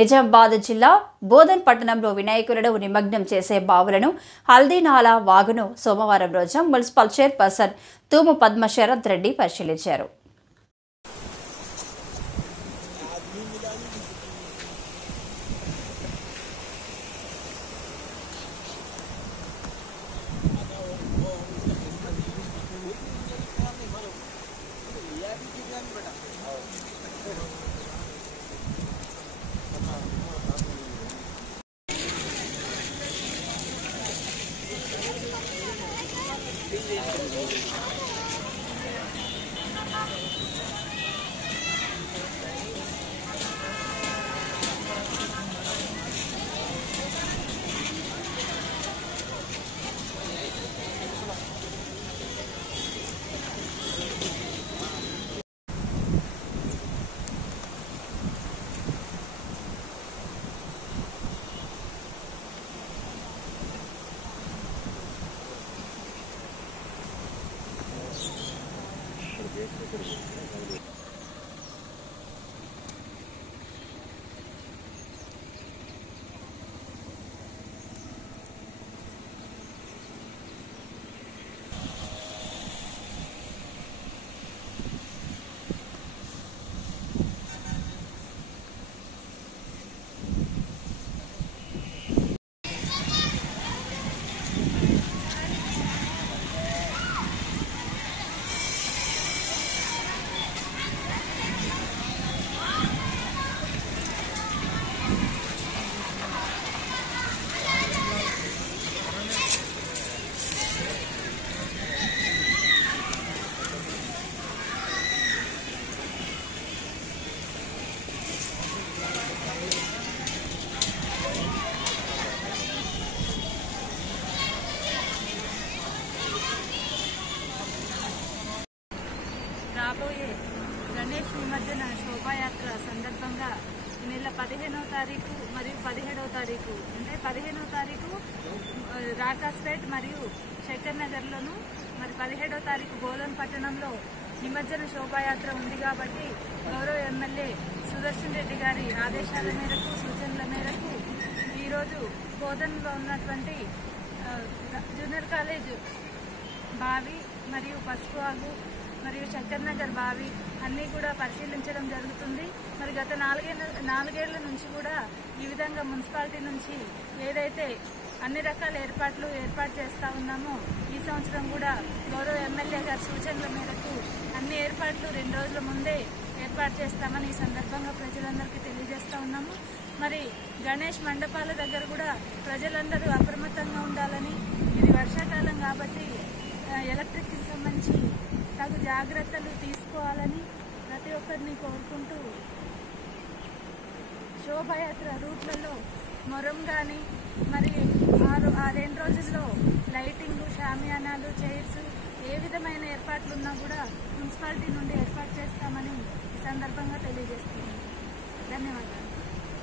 నిజామాబాద్ జిల్లా బోధన్ పట్టణంలో వినాయకులను నిమగ్నం చేసే బావులను హల్దీనాలా వాగును సోమవారం రోజు మున్సిపల్ చైర్పర్సన్ తూము పద్మ శరత్ రెడ్డి పరిశీలించారు. రాబోయే గణేష్ నిమజ్జన శోభాయాత్ర సందర్భంగా ఈ నెల 15వ తారీఖు మరియు 17వ తారీఖు అంటే 15వ తారీఖు రాకాస్పేట్ మరియు శంకర్ నగర్లోను మరి 17వ తారీఖు బోధన్ పట్టణంలో నిమజ్జన శోభాయాత్ర ఉంది కాబట్టి గౌరవ ఎమ్మెల్యే సుదర్శన్ రెడ్డి గారి ఆదేశాల మేరకు సూచనల మేరకు ఈరోజు బోధన్లో ఉన్నటువంటి జూనియర్ కాలేజ్ బావి మరియు పసుపువాగు మరియు శంకర్ నగర్ బావి అన్నీ కూడా పరిశీలించడం జరుగుతుంది. మరి గత నాలుగేళ్ల నుంచి కూడా ఈ విధంగా మున్సిపాలిటీ నుంచి ఏదైతే అన్ని రకాల ఏర్పాటు చేస్తూ ఉన్నామో ఈ సంవత్సరం కూడా గౌరవ ఎమ్మెల్యే గారి సూచనల మేరకు అన్ని ఏర్పాట్లు 2 రోజుల ముందే ఏర్పాటు చేస్తామని ఈ సందర్భంగా ప్రజలందరికీ తెలియజేస్తూ ఉన్నాము. మరి గణేష్ మండపాల దగ్గర కూడా ప్రజలందరూ అప్రమత్తంగా ఉండాలని, ఇది వర్షాకాలం కాబట్టి ఎలక్ట్రిక్కి సంబంధించి తగు జాగ్రత్తలు తీసుకోవాలని ప్రతి ఒక్కరిని కోరుకుంటూ శోభాయాత్ర రూట్లలో మొరం కానీ మరి ఆ 2 రోజుల్లో లైటింగ్, షామియానాలు, చైర్స్ ఏ విధమైన ఏర్పాట్లు ఉన్నా కూడా మున్సిపాలిటీ నుండి ఏర్పాటు చేస్తామని ఈ సందర్భంగా తెలియజేస్తున్నాను. ధన్యవాదాలు.